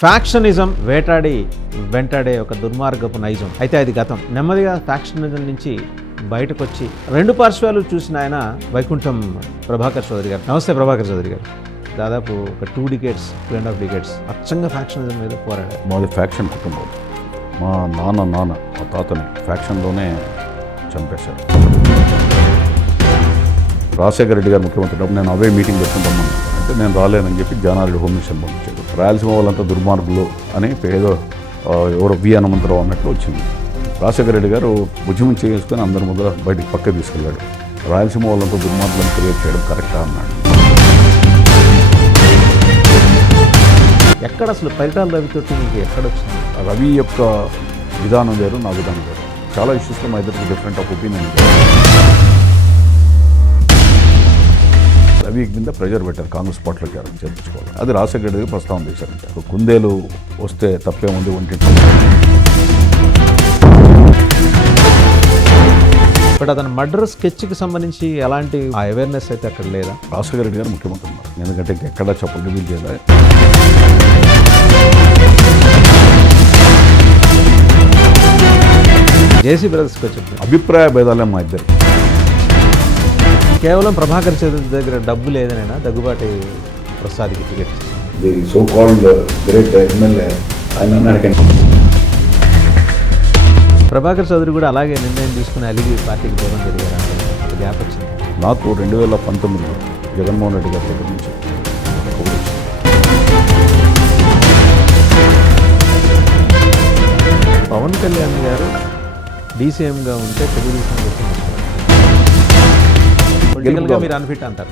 Factionism వెంటాడే ఒక దుర్మార్గపు నైజం. అయితే అది గతం. నెమ్మదిగా ఫ్యాక్షనిజం నుంచి బయటకు వచ్చి రెండు పార్శ్వాలు చూసిన ఆయన వైకుంఠం ప్రభాకర్ చౌదరి గారు. నమస్తే ప్రభాకర్ చౌదరి గారు. దాదాపు ఒక 2.5 decades అచ్చంగా ఫ్యాక్షనిజం మీద పోరాడారు. మాది ఫ్యాక్షన్ కుటుంబం. మా నాన్న మా తాతని ఫ్యాక్షన్లోనే చంపేశారు. రాజశేఖర రెడ్డి గారు ముఖ్యమంత్రి నేను అవే మీటింగ్ పెట్టుకుంటామని అంటే నేను రాలేనని చెప్పి జానారెడ్డి హోమ్ మినిస్టర్ పంపించాడు. రాయలసీమ వాళ్ళంతా దుర్మార్గులు అని ఏదో ఎవరో వి హనుమంతరావు అన్నట్లు వచ్చింది. రాజశేఖర రెడ్డి గారు ఉద్యమం చేసుకొని అందరి ముందర బయటికి పక్క తీసుకెళ్ళాడు. రాయలసీమ వాళ్ళంతా దుర్మార్గులను క్రియేట్ చేయడం కరెక్టా అన్నాడు. ఎక్కడ అసలు పరిటాల రవితోటి మీకు ఎక్కడొచ్చింది? రవి యొక్క విధానం వేరు, నా విధానం వేరు. చాలా ఇష్యూస్లో మా ఇద్దరికి డిఫరెంట్ ఆఫ్ ఒపీనియన్. రవి మీద ప్రెజర్ పెట్టారు కాంగ్రెస్ పార్టీలోకి చేర్చుకోవాలి. అది రాజశేఖర రెడ్డి గారు ప్రస్తావన చేశారంటే కుందేలు వస్తే తప్పేముంది ఒంటింటి. బట్ అతను మర్డర్ స్కెచ్కి సంబంధించి ఎలాంటి అవేర్నెస్ అయితే అక్కడ లేదా? రాజశేఖర రెడ్డి గారు ముఖ్యమంత్రి ఉన్నారు. ఎందుకంటే ఎక్కడా చెప్పలు రివీల్ చేయాలి. జేసీ బ్రదర్స్కి వచ్చింది అభిప్రాయ భేదాలే మా ఇద్దరు. కేవలం ప్రభాకర్ చౌదరి దగ్గర డబ్బు లేదనైనా దగ్గుబాటి ప్రసాద్కి ticket the so called great MLA ఆయన ప్రభాకర్ చౌదరి కూడా అలాగే నిర్ణయం తీసుకుని అలిగి పార్టీకి దూరం జరిగారు. గ్యాప్ వచ్చింది. నాకు 2019లో జగన్మోహన్ రెడ్డి గారి దగ్గర నుంచి పవన్ కళ్యాణ్ గారు డీసీఎంగా ఉంటే తెలుగుదేశం పొలిటికల్గా మీరు అన్ఫిట్ అంటారు.